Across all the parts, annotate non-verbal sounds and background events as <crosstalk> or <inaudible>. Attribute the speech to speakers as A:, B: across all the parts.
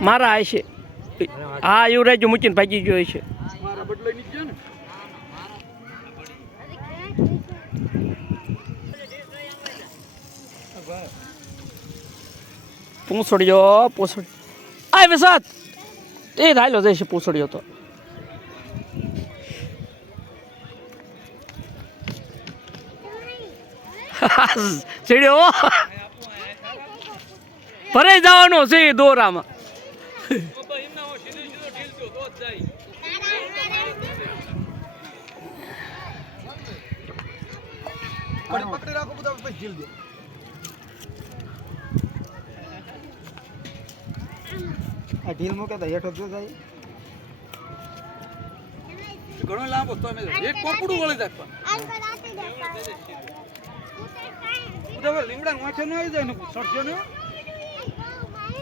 A: મારા હશે હા યુવરાજ મૂકીને ભાગી ગયો છે. પૂંછડીયો પૂંછડી. આ વિસાદ એ ધાયલો જશે પૂંછડીયો તો. <laughs> ચડ્યો ભરે જવાનો છે એ દોરામાં.
B: પકડી રાખો બધા પછી ઢીલ દો આ ઢીલ મૂકે તો હેઠો જો જાય. ઘણો લાંબો તો અમે એક કોપડું વળી જાય બધા લીમડા વાંચે ન આવી જાય ને સડશે ને.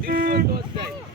B: ઢીલ તો